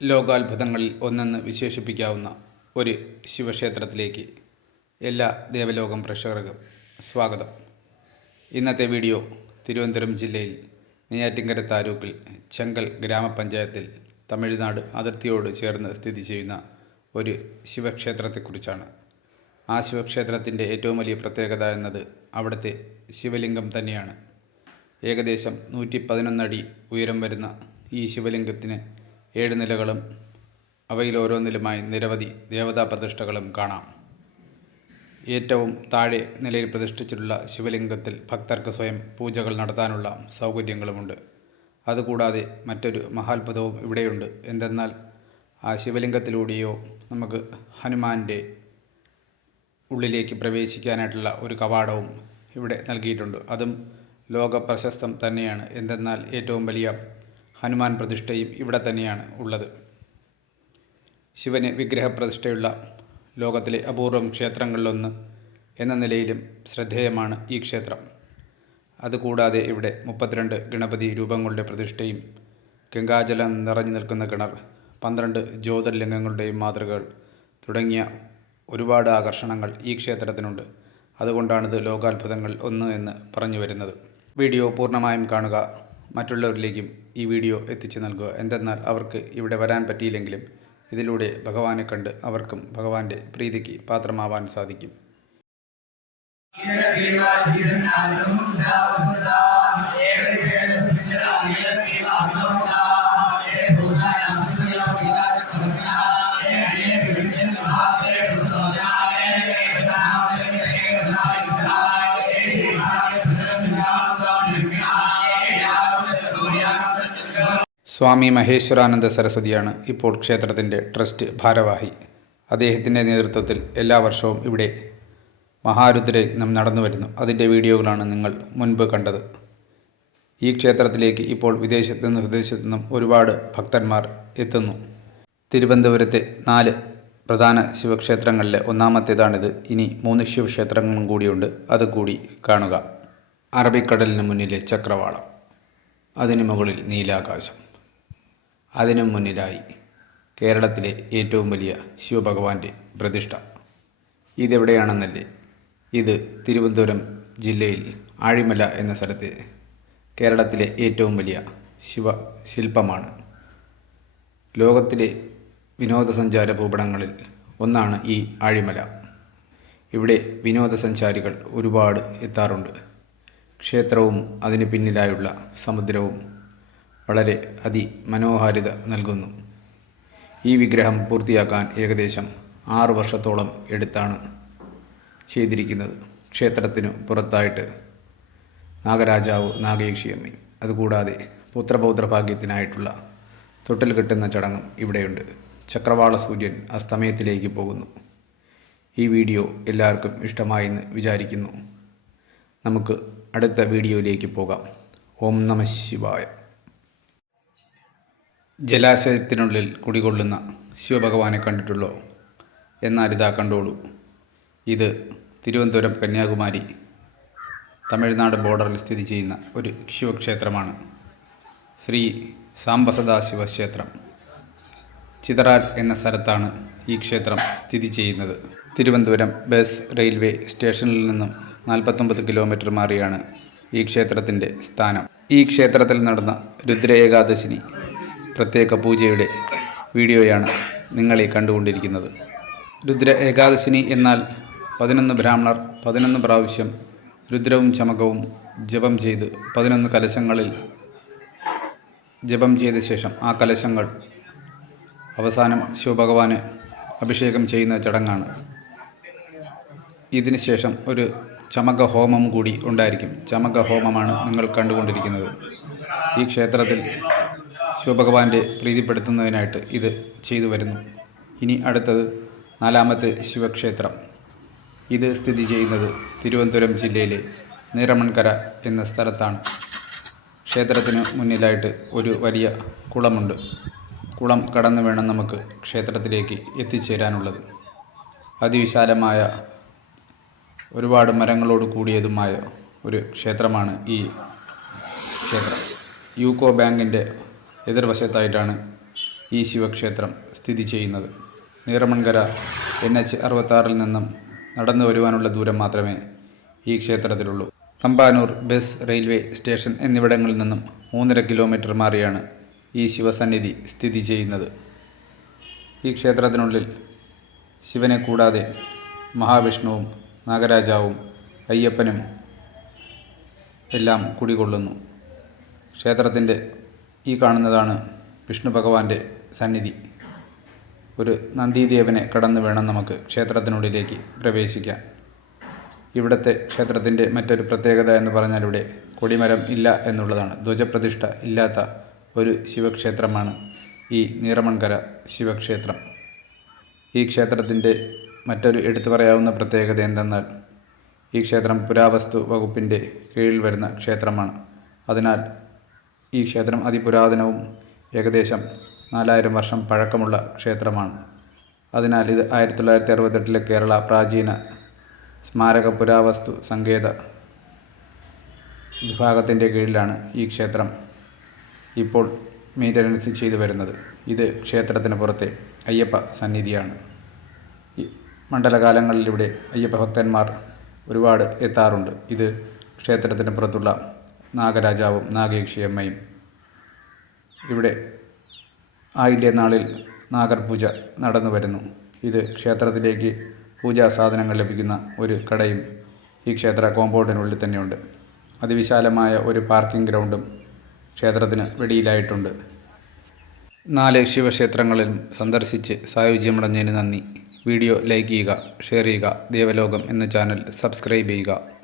ലോകാത്ഭുതങ്ങളിൽ ഒന്നെന്ന് വിശേഷിപ്പിക്കാവുന്ന ഒരു ശിവക്ഷേത്രത്തിലേക്ക് എല്ലാ ദേവലോകം പ്രേക്ഷകർക്കും സ്വാഗതം. ഇന്നത്തെ വീഡിയോ തിരുവനന്തപുരം ജില്ലയിൽ നെയ്യാറ്റിൻകര താലൂക്കിൽ ചെങ്കൽ ഗ്രാമപഞ്ചായത്തിൽ തമിഴ്നാട് അതിർത്തിയോട് ചേർന്ന് സ്ഥിതി ചെയ്യുന്ന ഒരു ശിവക്ഷേത്രത്തെക്കുറിച്ചാണ്. ആ ശിവക്ഷേത്രത്തിന്റെ ഏറ്റവും വലിയ പ്രത്യേകത എന്നത് അവിടുത്തെ ശിവലിംഗം തന്നെയാണ്. ഏകദേശം നൂറ്റി പതിനൊന്നടി ഉയരം വരുന്ന ഈ ശിവലിംഗത്തിന് ഏഴ് നിലകളും അവയിൽ ഓരോന്നിലുമായി നിരവധി ദേവതാ പ്രതിഷ്ഠകളും കാണാം. ഏറ്റവും താഴെ നിലയിൽ പ്രതിഷ്ഠിച്ചിട്ടുള്ള ശിവലിംഗത്തിൽ ഭക്തർക്ക് സ്വയം പൂജകൾ നടത്താനുള്ള സൗകര്യങ്ങളുമുണ്ട്. അതുകൂടാതെ മറ്റൊരു മഹാത്ഭുതവും ഇവിടെയുണ്ട്. എന്തെന്നാൽ ആ ശിവലിംഗത്തിലൂടെയോ നമുക്ക് ഹനുമാന്റെ ഉള്ളിലേക്ക് പ്രവേശിക്കാനായിട്ടുള്ള ഒരു കവാടവും ഇവിടെ നൽകിയിട്ടുണ്ട്. അതും ലോക പ്രശസ്തം തന്നെയാണ്. എന്തെന്നാൽ ഏറ്റവും വലിയ ഹനുമാൻ പ്രതിഷ്ഠയും ഇവിടെ തന്നെയാണ് ഉള്ളത്. ശിവന് വിഗ്രഹപ്രതിഷ്ഠയുള്ള ലോകത്തിലെ അപൂർവം ക്ഷേത്രങ്ങളിലൊന്ന് എന്ന നിലയിലും ശ്രദ്ധേയമാണ് ഈ ക്ഷേത്രം. അതുകൂടാതെ ഇവിടെ മുപ്പത്തിരണ്ട് ഗണപതി രൂപങ്ങളുടെ പ്രതിഷ്ഠയും ഗംഗാജലം നിറഞ്ഞു നിൽക്കുന്ന കിണർ പന്ത്രണ്ട് ജ്യോതിർലിംഗങ്ങളുടെയും മാതൃകകൾ തുടങ്ങിയ ഒരുപാട് ആകർഷണങ്ങൾ ഈ ക്ഷേത്രത്തിനുണ്ട്. അതുകൊണ്ടാണിത് ലോകാത്ഭുതങ്ങൾ ഒന്ന് എന്ന് പറഞ്ഞു വരുന്നത്. വീഡിയോ പൂർണമായും കാണുക. മറ്റുള്ളവരിലേക്കും ഈ വീഡിയോ എത്തിച്ചു നൽകുക. എന്തെന്നാൽ അവർക്ക് ഇവിടെ വരാൻ പറ്റിയില്ലെങ്കിലും ഇതിലൂടെ ഭഗവാനെ കണ്ട് അവർക്കും ഭഗവാന്റെ പ്രീതിക്ക് പാത്രമാവാൻ സാധിക്കും. സ്വാമി മഹേശ്വരാനന്ദ സരസ്വതിയാണ് ഇപ്പോൾ ക്ഷേത്രത്തിന്റെ ട്രസ്റ്റ് ഭാരവാഹി. അദ്ദേഹത്തിന്റെ നേതൃത്വത്തിൽ എല്ലാ വർഷവും ഇവിടെ മഹാരുദ്രയജ്ഞം നടന്നു വരുന്നു. അതിന്റെ വീഡിയോകളാണ് നിങ്ങൾ മുൻപ് കണ്ടത്. ഈ ക്ഷേത്രത്തിലേക്ക് ഇപ്പോൾ വിദേശത്തു നിന്നും വിദേശത്തു നിന്നും ഒരുപാട് ഭക്തന്മാർ എത്തുന്നു. തിരുവനന്തപുരത്തെ നാല് പ്രധാന ശിവക്ഷേത്രങ്ങളിലെ ഒന്നാമത്തേതാണിത്. ഇനി മൂന്ന് ശിവക്ഷേത്രങ്ങളും കൂടിയുണ്ട്. അത് കൂടി കാണുക. അറബിക്കടലിന് മുന്നിലെ ചക്രവാളം. അതിനു മുകളിൽ നീലാകാശം. അതിനു മുന്നിലായി കേരളത്തിലെ ഏറ്റവും വലിയ ശിവഭഗവാന്റെ പ്രതിഷ്ഠ. ഇതെവിടെയാണെന്നല്ലേ? ഇത് തിരുവനന്തപുരം ജില്ലയിൽ ആഴിമല എന്ന സ്ഥലത്ത് കേരളത്തിലെ ഏറ്റവും വലിയ ശിവ ശില്പമാണ് ലോകത്തിലെ വിനോദസഞ്ചാര ഭൂപടങ്ങളിൽ ഒന്നാണ് ഈ ആഴിമല. ഇവിടെ വിനോദസഞ്ചാരികൾ ഒരുപാട് എത്താറുണ്ട്. ക്ഷേത്രവും അതിന് പിന്നിലായുള്ള സമുദ്രവും വളരെ അതിമനോഹാരിത നൽകുന്നു. ഈ വിഗ്രഹം പൂർത്തിയാക്കാൻ ഏകദേശം ആറു വർഷത്തോളം എടുത്താണ് ചെയ്തിരിക്കുന്നത്. ക്ഷേത്രത്തിനു പുറത്തായിട്ട് നാഗരാജാവ് നാഗയക്ഷിയമ്മ. അതുകൂടാതെ പുത്രപൗത്ര ഭാഗ്യത്തിനായിട്ടുള്ള തൊട്ടിൽ കെട്ടുന്ന ചടങ്ങും ഇവിടെയുണ്ട്. ചക്രവാള സൂര്യൻ അസ്തമയത്തിലേക്ക് പോകുന്നു. ഈ വീഡിയോ എല്ലാവർക്കും ഇഷ്ടമായെന്ന് വിചാരിക്കുന്നു. നമുക്ക് അടുത്ത വീഡിയോയിലേക്ക് പോകാം. ഓം നമ ശിവായ. ജലാശയത്തിനുള്ളിൽ കുടികൊള്ളുന്ന ശിവഭഗവാനെ കണ്ടിട്ടുള്ളോ? എന്നാൽ ഇതാ കണ്ടോളൂ. ഇത് തിരുവനന്തപുരം കന്യാകുമാരി തമിഴ്നാട് ബോർഡറിൽ സ്ഥിതി ചെയ്യുന്ന ഒരു ശിവക്ഷേത്രമാണ്. ശ്രീ സാംബസദാശിവ ക്ഷേത്രം. ചിതറാൽ എന്ന സ്ഥലത്താണ് ഈ ക്ഷേത്രം സ്ഥിതി ചെയ്യുന്നത്. തിരുവനന്തപുരം ബസ് റെയിൽവേ സ്റ്റേഷനിൽ നിന്നും നാൽപ്പത്തൊമ്പത് കിലോമീറ്റർ മാറിയാണ് ഈ ക്ഷേത്രത്തിന്റെ സ്ഥാനം. ഈ ക്ഷേത്രത്തിൽ നടന്ന രുദ്ര ഏകാദശിനി പ്രത്യേക പൂജയുടെ വീഡിയോയാണ് നിങ്ങളെ കണ്ടുകൊണ്ടിരിക്കുന്നത്. രുദ്ര ഏകാദശിനി എന്നാൽ പതിനൊന്ന് ബ്രാഹ്മണർ പതിനൊന്ന് പ്രാവശ്യം രുദ്രവും ചമകവും ജപം ചെയ്ത് പതിനൊന്ന് കലശങ്ങളിൽ ജപം ചെയ്ത ശേഷം ആ കലശങ്ങൾ അവസാനം ശിവഭഗവാന് അഭിഷേകം ചെയ്യുന്ന ചടങ്ങാണ്. ഇതിന് ശേഷം ഒരു ചമക ഹോമം കൂടി ഉണ്ടായിരിക്കും. ചമക ഹോമമാണ് നിങ്ങൾ കണ്ടുകൊണ്ടിരിക്കുന്നത്. ഈ ക്ഷേത്രത്തിൽ ശിവഭഗവാന്റെ പ്രീതിപ്പെടുത്തുന്നതിനായിട്ട് ഇത് ചെയ്തു വരുന്നു. ഇനി അടുത്തത് നാലാമത്തെ ശിവക്ഷേത്രം. ഇത് സ്ഥിതി ചെയ്യുന്നത് തിരുവനന്തപുരം ജില്ലയിലെ നീറമൺകര എന്ന സ്ഥലത്താണ്. ക്ഷേത്രത്തിന് മുന്നിലായിട്ട് ഒരു വലിയ കുളമുണ്ട്. കുളം കടന്നു വേണം നമുക്ക് ക്ഷേത്രത്തിലേക്ക് എത്തിച്ചേരാനുള്ളത്. അതിവിശാലമായ ഒരുപാട് മരങ്ങളോട് കൂടിയതുമായ ഒരു ക്ഷേത്രമാണ് ഈ ക്ഷേത്രം. യൂക്കോ ബാങ്കിന്റെ എതിർവശത്തായിട്ടാണ് ഈ ശിവക്ഷേത്രം സ്ഥിതി ചെയ്യുന്നത്. നീറമൺകര എൻ എച്ച് അറുപത്താറിൽ നിന്നും നടന്നു വരുവാനുള്ള ദൂരം മാത്രമേ ഈ ക്ഷേത്രത്തിലുള്ളൂ. തമ്പാനൂർ ബസ് റെയിൽവേ സ്റ്റേഷൻ എന്നിവിടങ്ങളിൽ നിന്നും മൂന്നര കിലോമീറ്റർ മാറിയാണ് ഈ ശിവസന്നിധി സ്ഥിതി ചെയ്യുന്നത്. ഈ ക്ഷേത്രത്തിനുള്ളിൽ ശിവനെ കൂടാതെ മഹാവിഷ്ണുവും നാഗരാജാവും അയ്യപ്പനും എല്ലാം കുടികൊള്ളുന്നു. ക്ഷേത്രത്തിന്റെ ഈ കാണുന്നതാണ് വിഷ്ണു ഭഗവാന്റെ സന്നിധി. ഒരു നന്ദീദേവനെ കടന്നു വേണം നമുക്ക് ക്ഷേത്രത്തിനുള്ളിലേക്ക് പ്രവേശിക്കാൻ. ഇവിടുത്തെ ക്ഷേത്രത്തിന്റെ മറ്റൊരു പ്രത്യേകത എന്ന് പറഞ്ഞാൽ ഇവിടെ കൊടിമരം ഇല്ല എന്നുള്ളതാണ്. ധ്വജപ്രതിഷ്ഠ ഇല്ലാത്ത ഒരു ശിവക്ഷേത്രമാണ് ഈ നീറമൺകര ശിവക്ഷേത്രം. ഈ ക്ഷേത്രത്തിന്റെ മറ്റൊരു എടുത്തു പറയാവുന്ന പ്രത്യേകത എന്തെന്നാൽ ഈ ക്ഷേത്രം പുരാവസ്തു വകുപ്പിന്റെ കീഴിൽ വരുന്ന ക്ഷേത്രമാണ്. അതിനാൽ ഈ ക്ഷേത്രം അതിപുരാതനവും ഏകദേശം നാലായിരം വർഷം പഴക്കമുള്ള ക്ഷേത്രമാണ്. അതിനാൽ ഇത് ആയിരത്തി തൊള്ളായിരത്തി അറുപത്തെട്ടിലെ കേരള പ്രാചീന സ്മാരക പുരാവസ്തു സങ്കേത വിഭാഗത്തിന്റെ കീഴിലാണ് ഈ ക്ഷേത്രം ഇപ്പോൾ മെയിന്റനൻസ് ചെയ്തു വരുന്നത്. ഇത് ക്ഷേത്രത്തിന് പുറത്തെ അയ്യപ്പ സന്നിധിയാണ്. ഈ മണ്ഡലകാലങ്ങളിലിവിടെ അയ്യപ്പ ഭക്തന്മാർ ഒരുപാട് എത്താറുണ്ട്. ഇത് ക്ഷേത്രത്തിന് പുറത്തുള്ള നാഗരാജാവും നാഗയക്ഷിയമ്മയും. ഇവിടെ ആയില്യ നാളിൽ നാഗർപൂജ നടന്നു വരുന്നു. ഇത് ക്ഷേത്രത്തിലേക്ക് പൂജാ സാധനങ്ങൾ ലഭിക്കുന്ന ഒരു കടയും ഈ ക്ഷേത്ര കോമ്പൗണ്ടിനുള്ളിൽ തന്നെയുണ്ട്. അതിവിശാലമായ ഒരു പാർക്കിംഗ് ഗ്രൗണ്ടും ക്ഷേത്രത്തിന് വെടിയിലായിട്ടുണ്ട്. നാല് ശിവക്ഷേത്രങ്ങളിലും സന്ദർശിച്ച് സായുജ്യമടഞ്ഞതിന് നന്ദി. വീഡിയോ ലൈക്ക് ചെയ്യുക ഷെയർ ചെയ്യുക ദേവലോകം എന്ന ചാനൽ സബ്സ്ക്രൈബ് ചെയ്യുക.